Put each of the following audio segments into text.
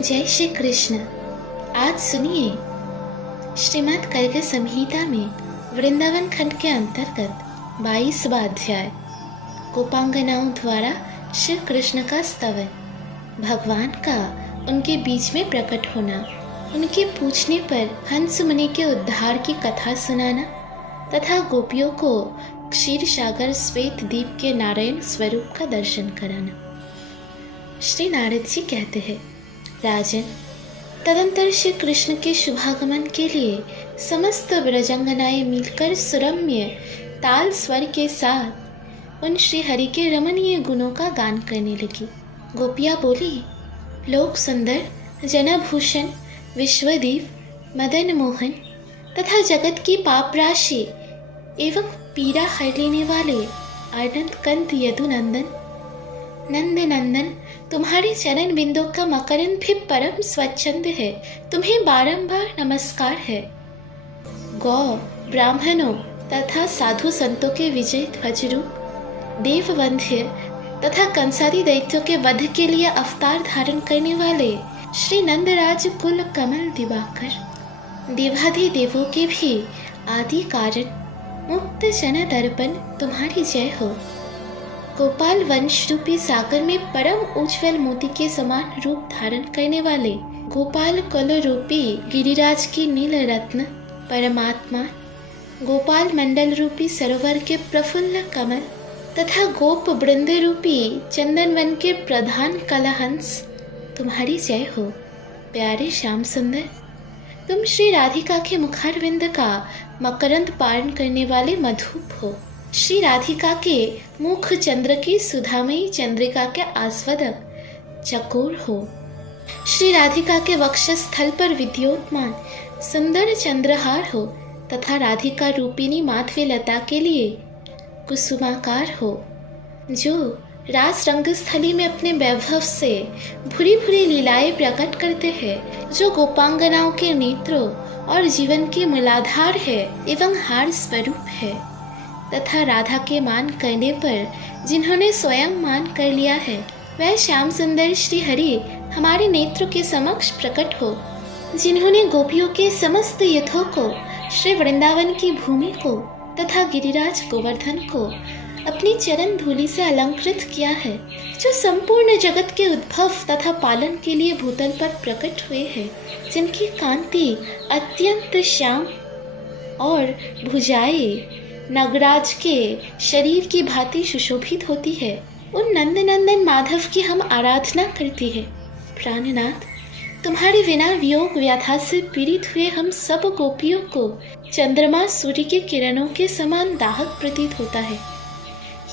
जय श्री कृष्ण। आज सुनिए श्रीमद् गर्ग संहिता में वृंदावन खंड के अंतर्गत 22वां अध्याय गोपांगनाओं द्वारा श्री कृष्ण का स्तवन, भगवान का उनके बीच में प्रकट होना, उनके पूछने पर हंस मुनि के उद्धार की कथा सुनाना तथा गोपियों को क्षीर सागर श्वेत द्वीप के नारायण स्वरूप का दर्शन कराना। श्री नारद जी कहते हैं, राजन, तदंतर श्री कृष्ण के शुभागमन के लिए समस्त ब्रजंगनाएं मिलकर सुरम्य ताल स्वर के साथ उन श्री हरि के रमणीय गुणों का गान करने लगी। गोपियां बोली, लोक सुंदर, जनभूषण, विश्वदीप, मदन मोहन तथा जगत की पाप राशि एवं पीड़ा हर लेने वाले आनंद कंद यदुनंदन, नंद नंदन, तुम्हारे चरण बिंदु का मकरंद भी परम स्वच्छंद है, तुम्हें बारंबार नमस्कार है। गौ ब्राह्मणों तथा साधु संतों के विजय ध्वज रूप, देववंद्य तथा कंसारी दैत्यों के वध के लिए अवतार धारण करने वाले श्री नंदराज कुल कमल दिवाकर, देवाधिदेवों के भी आदि कारण मुक्त जन दर्पण, तुम्हारी जय हो। गोपाल वंश रूपी सागर में परम उज्ज्वल मोती के समान रूप धारण करने वाले गोपाल कुल रूपी गिरिराज की नील रत्न परमात्मा, गोपाल मंडल रूपी सरोवर के प्रफुल्ल कमल तथा गोप वृंद रूपी चंदन वन के प्रधान कलहंस, तुम्हारी जय हो। प्यारे श्याम सुंदर, तुम श्री राधिका के मुखारविंद का मकरंद पारण करने वाले मधुप हो। श्री राधिका के मुख चंद्र की सुधामयी चंद्रिका के आस्वादक चकोर हो। श्री राधिका के वक्षस्थल पर विद्योतमान सुंदर चंद्रहार हो तथा राधिका रूपिणी माधवी लता के लिए कुसुमाकार हो, जो रास रंगस्थली में अपने वैभव से भूरी भूरी लीलाएं प्रकट करते हैं, जो गोपांगनाओं के नेत्रों और जीवन के मूलाधार है एवं हार स्वरूप है, तथा राधा के मान करने पर जिन्होंने स्वयं मान कर लिया है, वह श्याम सुंदर श्री हरि हमारे नेत्रों के समक्ष प्रकट हो। जिन्होंने गोपियों के समस्त यथों को, श्री वृंदावन की भूमि को तथा गिरिराज गोवर्धन को अपनी चरण धूलि से अलंकृत किया है, जो संपूर्ण जगत के उद्भव तथा पालन के लिए भूतल पर प्रकट हुए हैं, जिनकी कांति अत्यंत श्याम और भुजाएं नगराज के शरीर की भांति सुशोभित होती है, उन नंदनंदन माधव की हम आराधना करती है। प्राणनाथ, तुम्हारे बिना वियोग व्याधा से पीड़ित हुए हम सब गोपियों को चंद्रमा सूर्य के किरणों के समान दाहक प्रतीत होता है।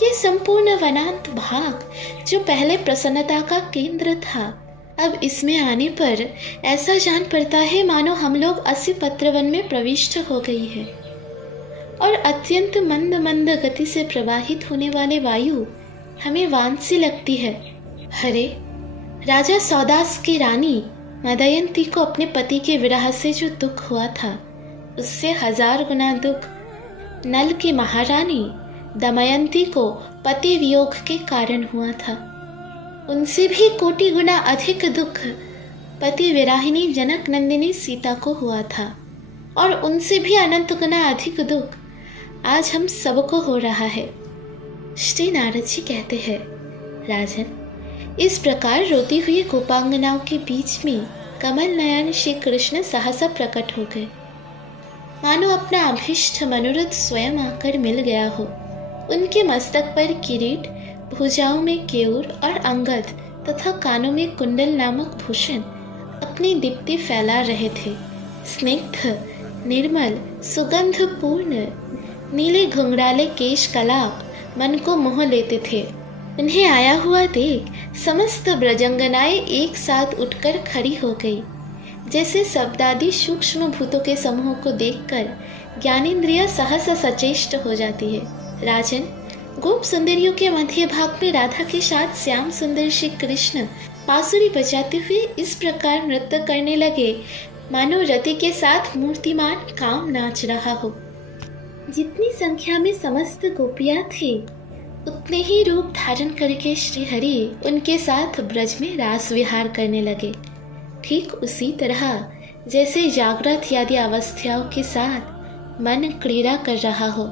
ये संपूर्ण वनांत भाग, जो पहले प्रसन्नता का केंद्र था, अब इसमें आने पर ऐसा जान पड़ता है मानो हम लोग असी पत्रवन में प्रविष्ट हो गई है। और अत्यंत मंद मंद गति से प्रवाहित होने वाले वायु हमें वांसी लगती है। हरे, राजा सौदास की रानी मदयंती को अपने पति के विरह से जो दुख हुआ था, उससे 1000 गुना दुख नल की महारानी दमयंती को पति वियोग के कारण हुआ था। उनसे भी कोटि गुना अधिक दुख पति विराहिनी जनक नंदिनी सीता को हुआ था, और उनसे भी अनंत गुना अधिक दुख आज हम सबको हो रहा है। श्री नारद जी कहते हैं, राजन, इस प्रकार रोती हुई गोपांगनाओं के बीच में कमल नयन श्री कृष्ण सहसा प्रकट हो गए, मानो अपना अभीष्ट मनोरथ स्वयं आकर मिल गया हो। उनके मस्तक पर किरीट, भुजाओं में केयूर और अंगद तथा कानों में कुंडल नामक भूषण अपनी दीप्ति फैला रहे थे। स्निग्ध, निर्मल, सुगंधपूर्ण नीले घुंघराले केश कलाप मन को मोह लेते थे। उन्हें आया हुआ देख समस्त ब्रजंगनाएं एक साथ उठकर खड़ी हो गई, जैसे शब्दादि सूक्ष्म भूतों के समूह को देखकर ज्ञानेंद्रिया सहसा सचेष्ट हो जाती है। राजन, गोप सुंदरियों के मध्य भाग में राधा के साथ श्याम सुंदर श्री कृष्ण बांसुरी बजाते हुए इस प्रकार नृत्य करने लगे, मानो रति के साथ मूर्तिमान काम नाच रहा हो। जितनी संख्या में समस्त गोपियां थी, उतने ही रूप धारण करके श्री हरि उनके साथ ब्रज में रास विहार करने लगे। ठीक उसी तरह जैसे जागृत आदि अवस्थाओं के साथ मन क्रीड़ा कर रहा हो।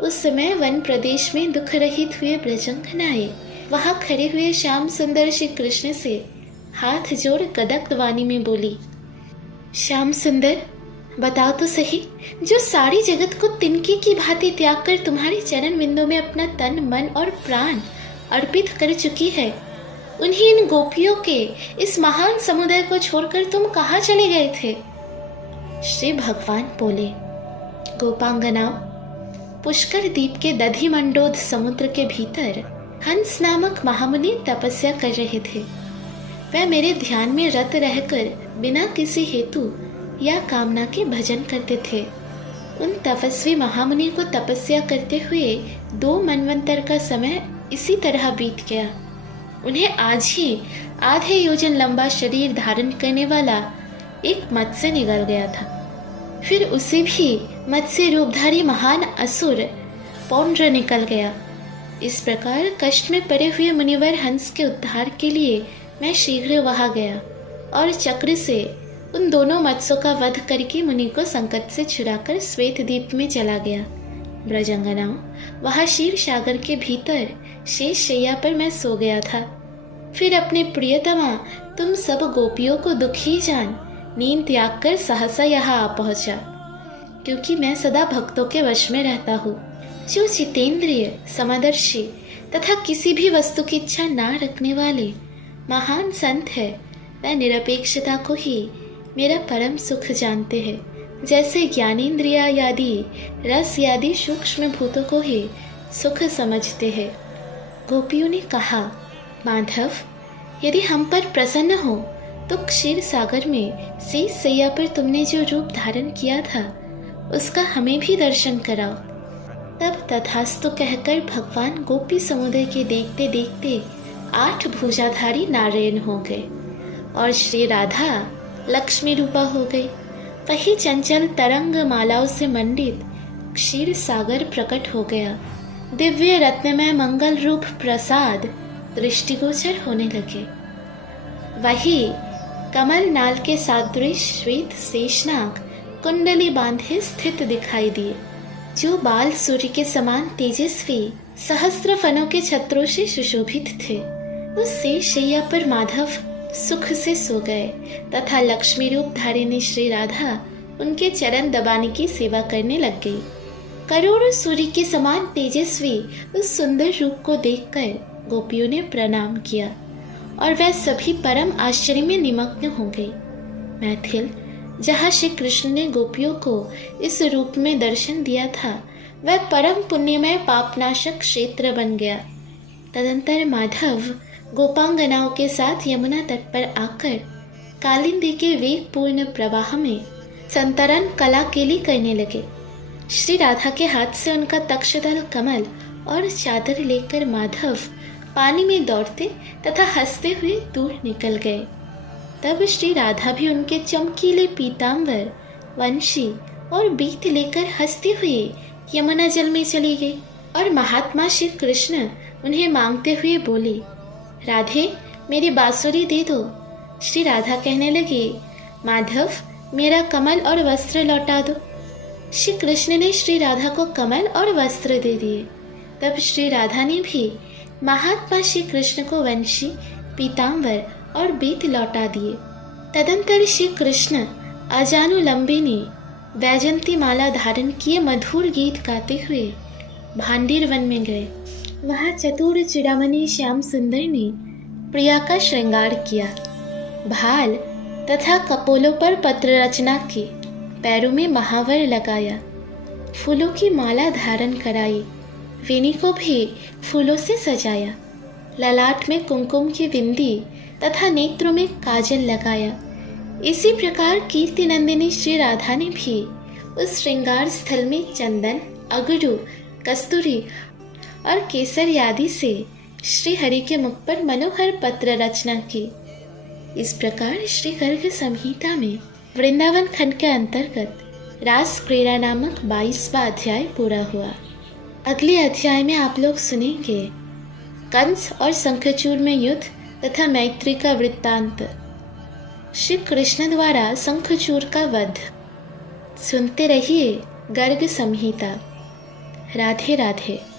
उस समय वन प्रदेश में दुख रहित हुए ब्रजंगनाएं वहां खड़े हुए श्याम सुंदर श्री कृष्ण से हाथ जोड़ गदगद वाणी में बोली, श्याम सुंदर, बताओ तो सही, जो सारी जगत को तिनके की भांति त्याग कर तुम्हारे चरण बिंदु में अपना तन मन और प्राण अर्पित कर चुकी है, उन्हीं इन गोपियों के इस महान समुदाय को छोड़कर तुम कहाँ चले गए थे? श्री भगवान बोले, गोपांगनाओं, पुष्कर द्वीप के दधि मंडोद समुद्र के भीतर हंस नामक महामुनि तपस्या कर रहे थे। वह मेरे ध्यान में रत रहकर बिना किसी हेतु या कामना के भजन करते थे। उन तपस्वी महामुनि को तपस्या करते हुए 2 मनवंतर का समय इसी तरह बीत गया। उन्हें आज ही आधे योजन लंबा शरीर धारण करने वाला एक मत्स्य निगल गया था। फिर उसे भी मत्स्य रूपधारी महान असुर पौंड्र निकल गया। इस प्रकार कष्ट में पड़े हुए मुनिवर हंस के उद्धार के लिए मैं शीघ्र वहां गया और चक्र से उन दोनों मत्स्यों का वध करके मुनि को संकट से छुड़ाकर श्वेत द्वीप में चला गया। ब्रजंगनाओं, वहां क्षीर सागर के भीतर शेष शैया पर मैं सो गया था। फिर अपने प्रियतमा तुम सब गोपियों को दुखी जान नींद त्याग कर सहसा यहाँ आ पहुंचा, क्योंकि मैं सदा भक्तों के वश में रहता हूँ। जो जितेंद्रिय, समदर्शी तथा किसी भी वस्तु की इच्छा ना रखने वाले महान संत है, वह निरपेक्षता को ही मेरा परम सुख जानते हैं, जैसे ज्ञानेन्द्रिया आदि रस आदि सूक्ष्म भूतों को ही सुख समझते हैं। गोपियों ने कहा, माधव, यदि हम पर प्रसन्न हो तो क्षीर सागर में शेष सैया पर तुमने जो रूप धारण किया था उसका हमें भी दर्शन कराओ। तब तथास्तु कहकर भगवान गोपी समुदाय के देखते देखते 8 भुजाधारी नारायण हो गए और श्री राधा लक्ष्मी रूपा हो गई। वही चंचल तरंग मालाओं से मंडित क्षीर सागर प्रकट हो गया। दिव्य रत्नमय मंगल रूप प्रसाद दृष्टिगोचर होने लगे। वही कमल नाल के सादृश श्वेत शेषनाग कुंडली बांधे स्थित दिखाई दिए, जो बाल सूर्य के समान तेजस्वी सहस्त्र फनों के छत्रों से सुशोभित थे। उस शेष शैया पर माधव सुख से सो गए तथा लक्ष्मी रूप धारिणी श्री राधा उनके चरण दबाने की सेवा करने लग गई। करोड़ों सूर्य के समान तेजस्वी उस सुंदर रूप को देखकर गोपियों ने प्रणाम किया और वह सभी परम आश्चर्य में निमग्न हो गई। मैथिल, जहाँ श्री कृष्ण ने गोपियों को इस रूप में दर्शन दिया था, वह परम पुण्यमय पापनाशक क्षेत्र बन गया। तदंतर माधव गोपांगनाओं के साथ यमुना तट पर आकर कालिंदी के वेगपूर्ण प्रवाह में संतरण कला केली करने लगे। श्री राधा के हाथ से उनका तक्षदल कमल और चादर लेकर माधव पानी में दौड़ते तथा हंसते हुए दूर निकल गए। तब श्री राधा भी उनके चमकीले पीतांबर, वंशी और बीत लेकर हंसती हुई यमुना जल में चली गई और महात्मा श्री कृष्ण उन्हें मांगते हुए बोले, राधे, मेरी बांसुरी दे दो। श्री राधा कहने लगी, माधव, मेरा कमल और वस्त्र लौटा दो। श्री कृष्ण ने श्री राधा को कमल और वस्त्र दे दिए। तब श्री राधा ने भी महात्मा श्री कृष्ण को वंशी, पीतांबर और बीत लौटा दिए। तदंतर श्री कृष्ण अजानुलंबिनी वैजंती माला धारण किए मधुर गीत गाते हुए भांडीर वन में गए। वहाँ चतुर चूड़ामणि श्याम सुंदर ने प्रिया का श्रृंगार किया, भाल तथा कपोलों पर पत्र रचना की, पैरों में महावर लगाया, फूलों की माला धारण कराई, वेणी को भी फूलों से सजाया, ललाट में कुमकुम की बिंदी तथा नेत्रों में काजल लगाया। इसी प्रकार कीर्ति नंदिनी श्री राधा ने भी उस श्रृंगार स्थल में चंदन, अगरू, कस्तूरी और केसर आदि से श्री हरि के मुख पर मनोहर पत्र रचना की। इस प्रकार श्री गर्ग संहिता में वृंदावन खंड के अंतर्गत रास क्रीड़ा नामक 22वां अध्याय पूरा हुआ। अगले अध्याय में आप लोग सुनेंगे कंस और शंखचूड़ में युद्ध तथा मैत्री का वृत्तांत। श्री कृष्ण द्वारा शंखचूड़ का वध। सुनते रहिए गर्ग संहिता। राधे राधे।